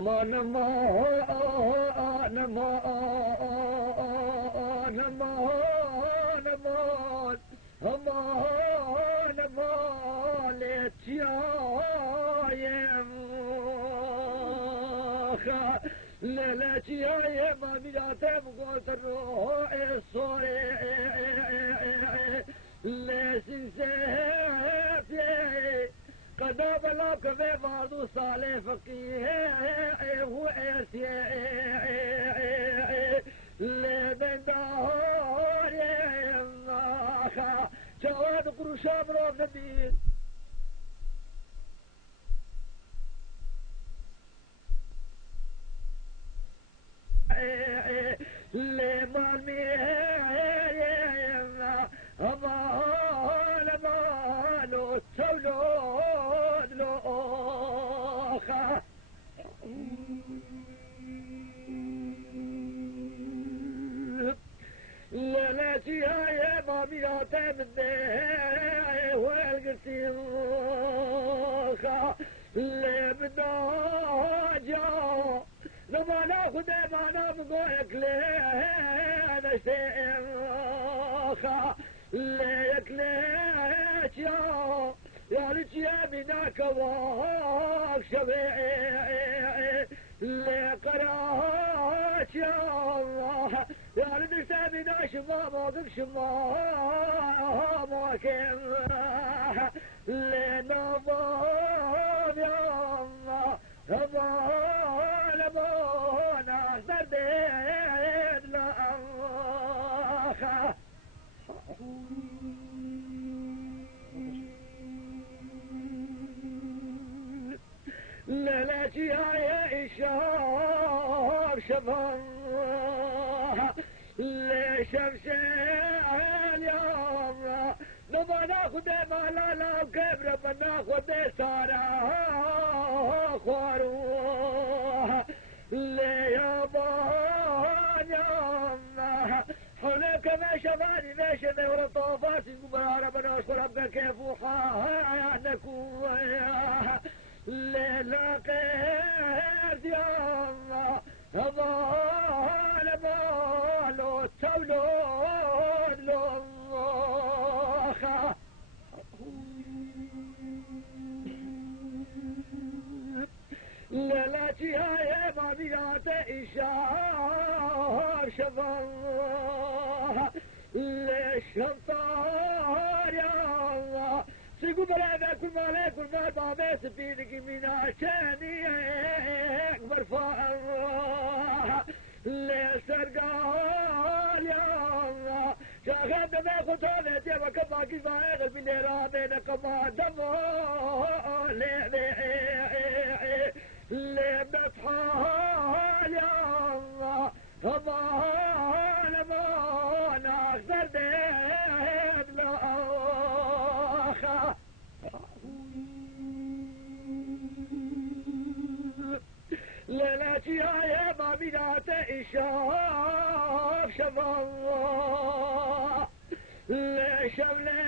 ما نما نما نما نما نما نما لتيايم لتيايم ما بياتم قلت الروح الصوري لسنسيتي قدام لك في بعض صالح فقيه هو اسي لمن دار جواد قروش امرو نبيل لمن مينا أمان مالو تولود لوخا لالتي هاي مامي عتمني والقسيخا لمنا جا لما ناخد ما نبغيك ليه نشتيخا ليك ليش يا ريت يا مناك واك شبيعي لقراش يا الله يا ريت سامنا شما موقف شما موكب لنظام يا الله أمان أمان أخبر بيد لأخا ليلتي يا إشار شفاها لشمس اليوم لما ناخد مالا وكبر ما ناخد سارة خواروها ليابان يوم حولك ما شفاني ما شفاني ولا طوفاتي قبرارة بناش ربك كيف وحانك وياها ليلة قيد يا الله أمان مالو تولود لوخا ليلتي هاي ما بيات إشار شفاها للشمطار يا الله سيقول بلا كل ما لك كل ما بابا سفينك من عشاني اكبر فاها لسرقال يا الله شاخد ما خطوة جيبا كما كيفا اغل من رابين كما دمو لمدحال يا الله امان امان اخذر بيد لأخا ليلتي يا مامينات إشاف شفاها لشملي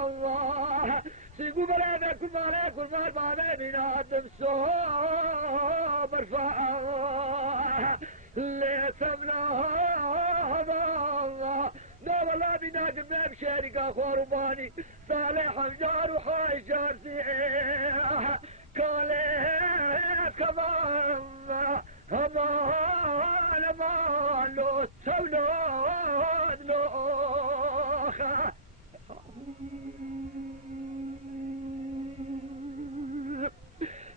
الله سيقول بلا كل ما لا كل ما مامينات بصوب ارفعها لسملها الله لا ولا بنا جمنا بشارك خورباني صالح الجار وحاي جار سيئة كاليه كمان امان امان لو تولود لوخا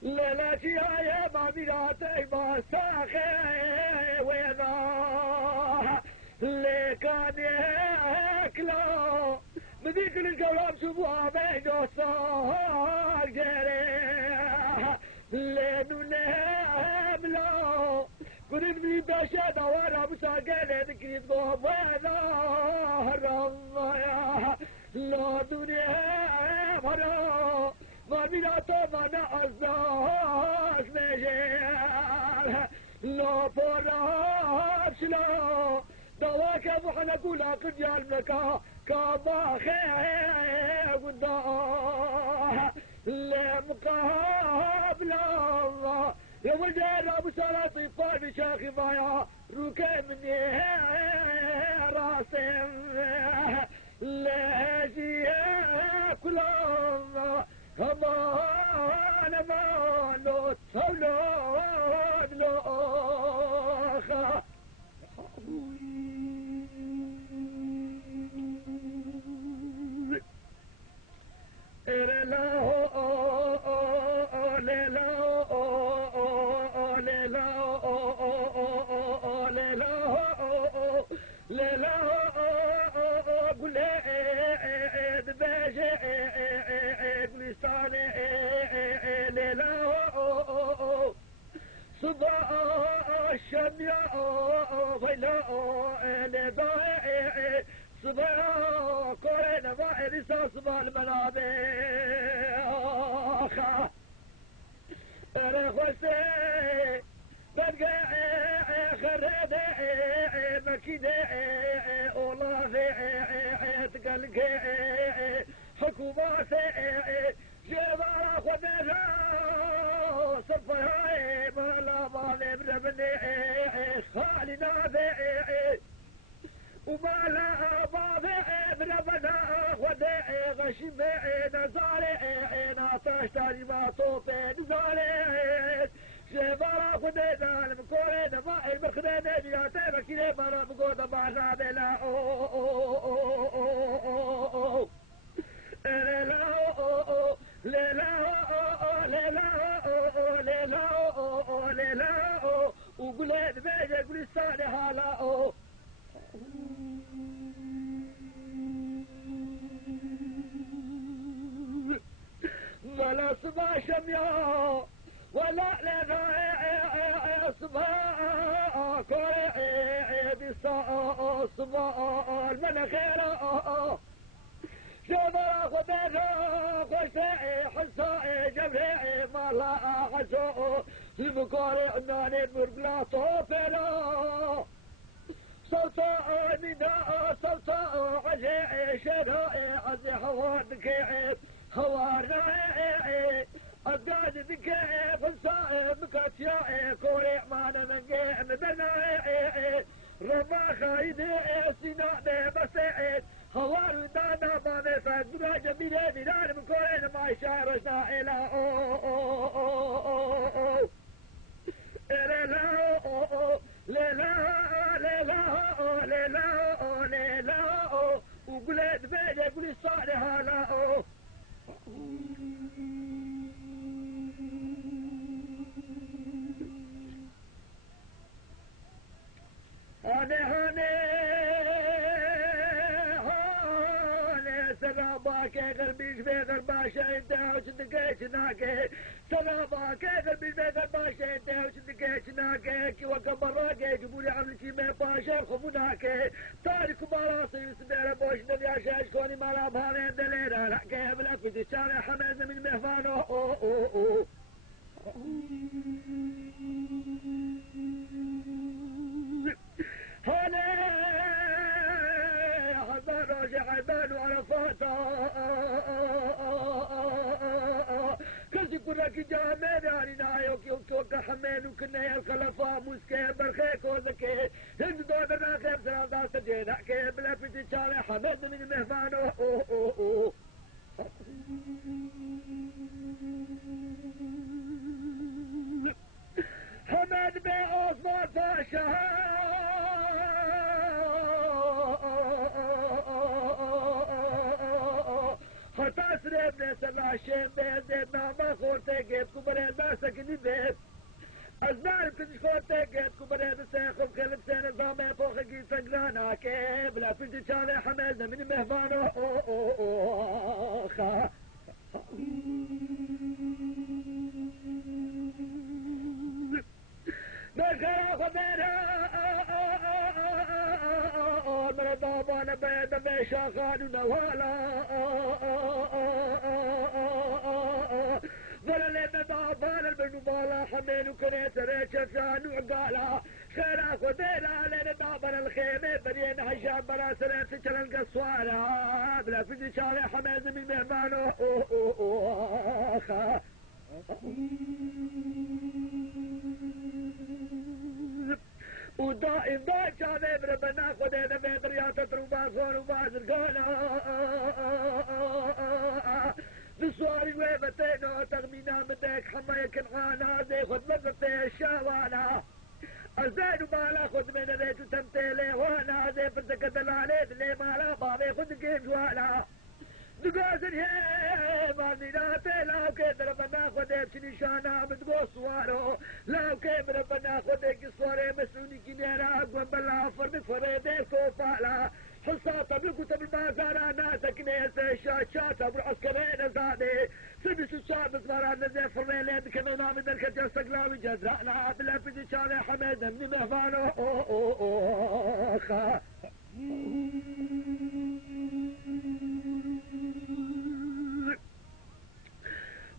ليلتي يا ماميناتي ما ساخي وينا اللي كان ياكلو بذيك القلب شوفوها بين وصار جريح لانه نملو قريب لي باشا دوارا مساقل ذكري بضوب وظهر الله لا دنيا مرا ما بيناتو ما نعزاك مجال لا فرابش لا دواك ابو حنقول قد يالملكا كابا خير قدام لمقابل الله طيفان بشاخي ضايا روكي مني راسم لاجي كلهم كمان ما لو تولون لوخا صباح الشمياء ضيلاء لضائع صباح كورين ضائع صباح المنابع انا خوسي بلقى خرد مكيدة والله تقلق حكومات جبارة خدنا صفها ملا ظالم ربني خالي نافع ومالا ضاضع ربنا خدع غشم نزارع ناطش تاني ما طوفي نزارع جبارة خدنا المكورين ضائع بخدنا جياتي بكيني مرا بقود بعضا بلا وقلت بيجي قولي الصالحة لا ولا صبا شمياء ولا لنا صبا كوري بصا صبا المنخير جبر خبير خشعي حسائي جبري مالا حسو المكاري عناني مرقلا طوفلا صوتا نداء صوتا عجيعي شرائي عزي حوادك هوارائي أقاد ذكائي فلسائي مكاتيائي كوري عمانا ننقي مدنائي رما خايدي سينائي مسيعي هوار دانا ما نفاد بنا جميلة دينار مكورين ما يشارشنا إلى وقلت بيدي قولي صالحة لا هاني سلامك قلبي في غرباشة انت وشدقيت ناكي سلامك قلبي في غرباشة انت وشدقيت ناكي وقم براكي جبولي عملتي ما باشا خبوناكي تارك مراسي سبيل بوش نبيا شاشكوني مالا بهالين دلينا لحكي بلفت الشارع حمد من مهفانو حبان وعرفات كنت كراك جامد علينا يوكي وتوقع حمين وكنا يا الخلفاء مسكين برخيك وذكي هند دودنا خيب سلام دا سجينا حكي بلا فتي شارع حمد من مهفان حمد بي عثمان فاشا تاسرب نسلا شيم بيزيد ناما خورتي جيبكو برين باسك نبيت أزنار كنش خورتي جيبكو برين سيخف خلف سين زامي فوق جي سنجلانا كيب لا فيدي شالي حملنا من مهمانو خا نخرا خبيرا من الضابان بيد ميشا خانو نوالا ظلل الضابان المنبالا حمين وكريت ريشا سانو عقالا خيرا خبيرا لين الضابان الخيمة برين حشام برا سلام سجل القصوالا بلا فيدي شارع حمين من مهمانو خا ودائم دائم شافي بربنا خدينا بيضريات تروباسون وبازرقانا بسواري ويبتينا تغمينا مديك حما يكنعانا زي خد مقطي الشاوانا الزين ومالا خد من ذيك وتمتيلي وانا زي فرتك دلالي اللي مالا بابي خد كيف جوانا دقاسن هي مالديناتي لاو كيف ربنا خدك نشانا بتقو صوارو لاو كيف ربنا خدك صواري مسؤولي كنيرا اقوى بلا فرد فريدي كوفالا حصاتا بالكتب المازارة ناسك نيس شاشاتا بالعسكرين زادي سبس الشعب صغارا نزي فريلين كانوا نامي دركة جرسك لاوي جزرعنا بالأفزي شالي حميد من مهفانو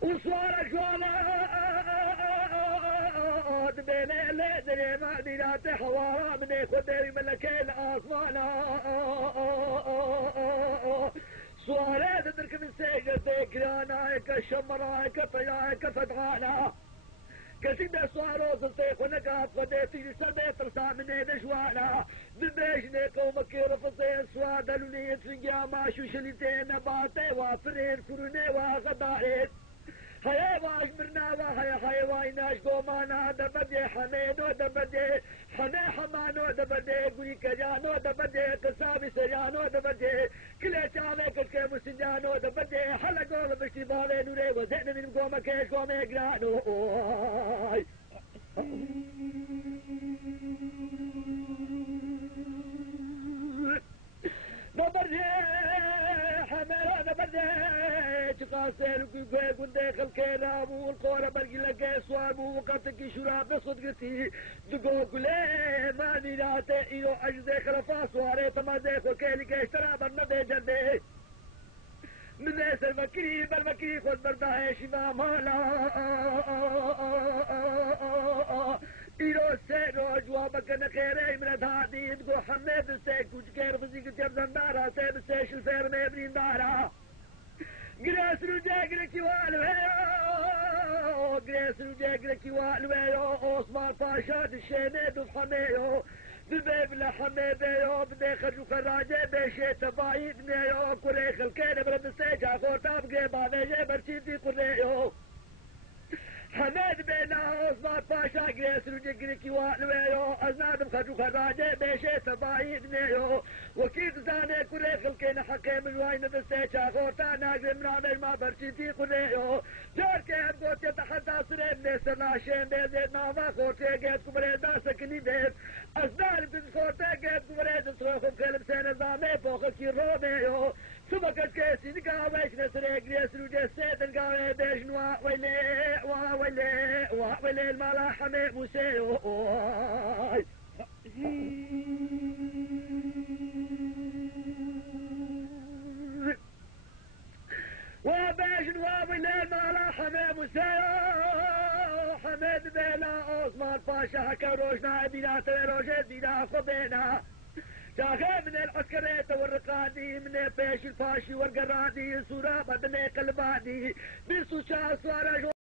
وصارك ولد بين الليل ما دينات حوارا من خدري ملكين اصوانا صارت تدرك من سيجة ذكرانا كشمرا كفيا كفتغانا كسيدة صاروا صلتيق ونقاط خديتي لسبيت رسا من دشوانا ببيشني قومك رفصين سوادا لونية سنجاما شوشلتين نباتي وافرين كروني وغدارين هيا واش مرنا وهيا حيوان ناش قومانا دبدي حميدو دبدي حمي حمانو دبدي قولي كجانو دبدي قصابي سجانو دبدي كل شعبك الكيمو سنجانو دبدي حلقو بشتي بالي نوري وزين من قومك ايش قومي قرانو دبدي حميرو دبدي قاسر وقيقون داخل كلام والقورة برقي لقى صواب وقتك شراب صدقتي دقو قلي ما نيناتي إيو أجزي خلفا صواري تما زيخو كيلي كيشترا برنبي جردي من ناس المكري خود برداهي شما مالا إيرو سيرو جوابك نخيري من الهادي دقو حميد السيك وجكير فزيك تيبزن دارا سيب السيش الفير ميبرين دارا قريس رجاك والويو قريس رجاك والويو عثمان باشا الشينيد وحميو ببيب لحمي بيو بدي خرجو خراجي بيشي تبايد نيو كوريخ الكينة برد السيجا خورتا بقيبا نيجي برشيدي كوريو حميد بينا عثمان باشا قريس رجاك والويو أزناد بخرجو خراجي بيشي تبايد نيو وكيد زاني كوريخ الكينة حكيم الواين بالسيجا خورتا ناقل منامج ما برشيدي كوريو جار كيم قوت يتحدى سرين نيسر ناشين بيزيد ناما خورتي قيد كمريدا سكني ديب أزناد بن خورتي قيد كمريد سروخم كلم سين زامي فوق كي روميو سبكت كيسي نقاويش نسري قريس رجاك سيد نقاوي بيش ويلي المالا حمي موسيو وبيش ويلي المالا حمي موسيو حميد بينا عثمان باشا كروشنا بينا تيروشي بينا خبينا شاخي من العسكرية والرقادي من بيش الفاشي والقرادي سورة بدني قلبادي بيسو شاسوارج